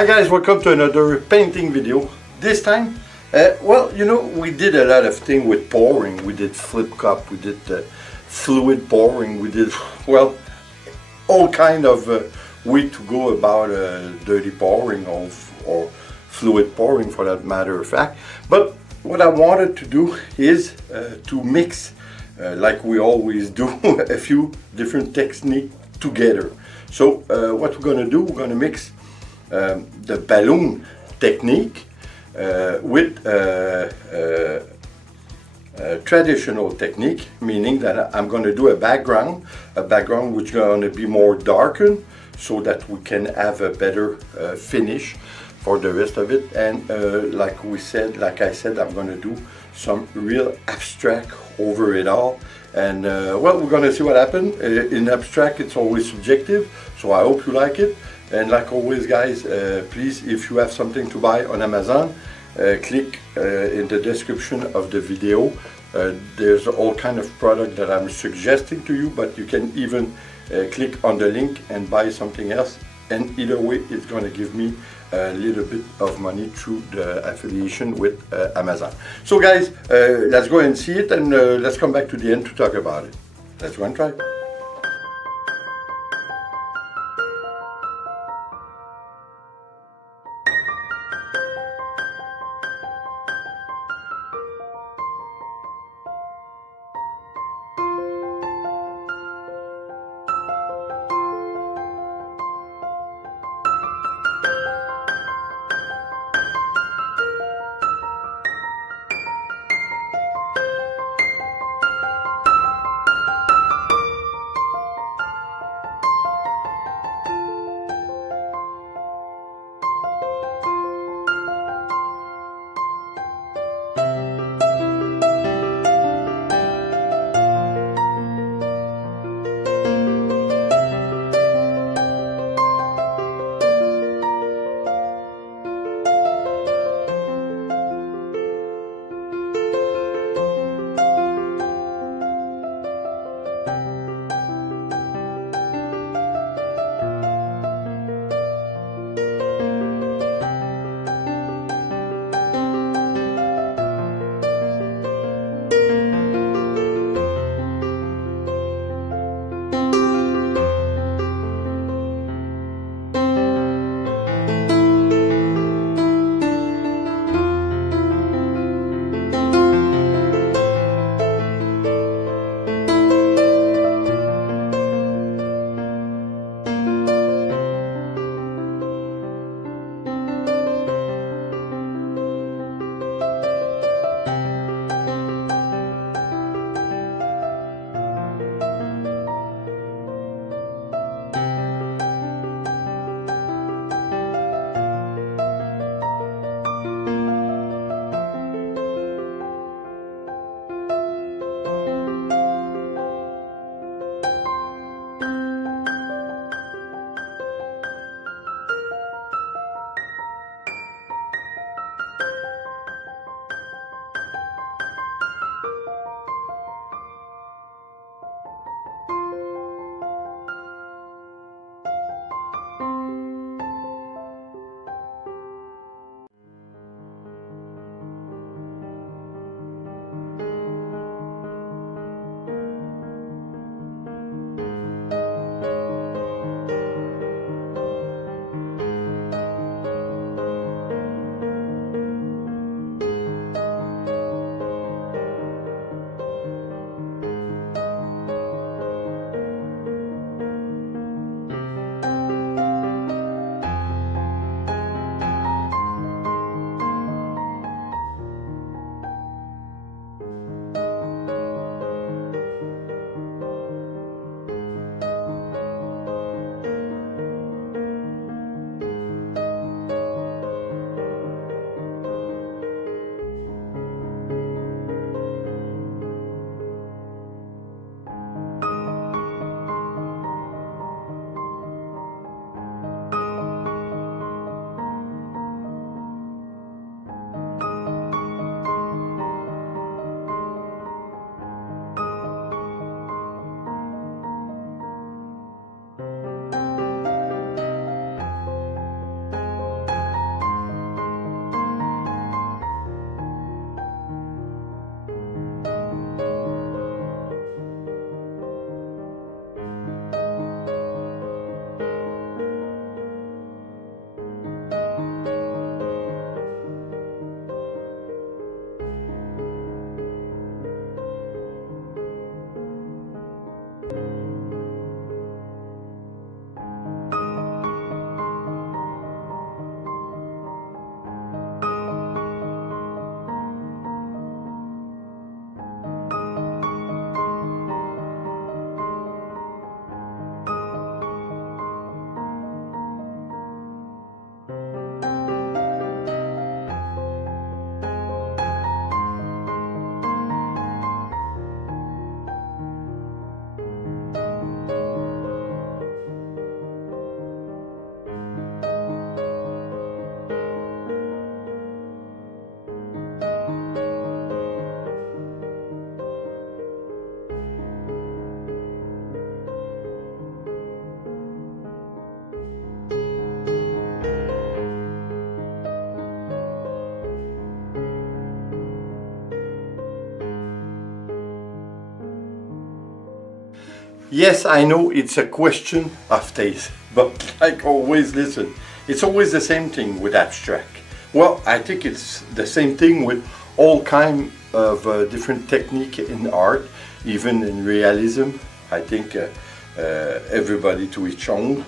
Hi guys, welcome to another painting video. This time, well, you know, we did a lot of things with pouring. We did flip cup, we did fluid pouring, we did, well, all kind of way to go about dirty pouring or fluid pouring for that matter of fact. But what I wanted to do is to mix, like we always do, a few different techniques together. So what we're going to do, we're going to mix the balloon technique with traditional technique, meaning that I'm going to do a background which is going to be more darkened so that we can have a better finish for the rest of it. And like I said, I'm going to do some real abstract over it all. And well, we're going to see what happens. In abstract, it's always subjective, so I hope you like it. And like always guys, please, if you have something to buy on Amazon, click in the description of the video. There's all kind of product that I'm suggesting to you, but you can even click on the link and buy something else. And either way, it's going to give me a little bit of money through the affiliation with Amazon. So guys, let's go and see it, and let's come back to the end to talk about it. Let's go and try. Yes, I know it's a question of taste, but like always, listen, it's always the same thing with abstract. Well, I think it's the same thing with all kind of different technique in art, even in realism. I think everybody to each own.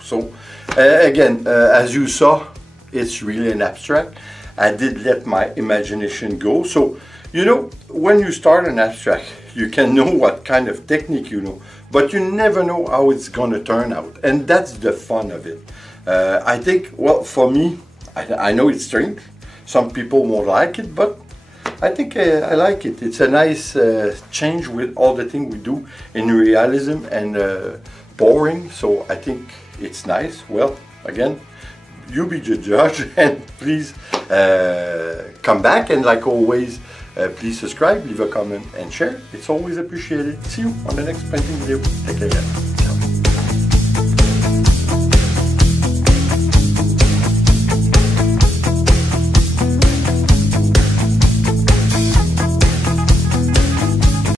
So again, as you saw, it's really an abstract. I did let my imagination go. So, you know, when you start an abstract, you can know what kind of technique you know, but you never know how it's going to turn out. And that's the fun of it. I think, well, for me, I know it's strange. Some people won't like it, but I think I like it. It's a nice change with all the things we do in realism and boring. So I think it's nice. Well, again, you be the judge, and please come back, and like always, please subscribe, leave a comment and share. It's always appreciated. See you on the next painting video. Take care. Ciao.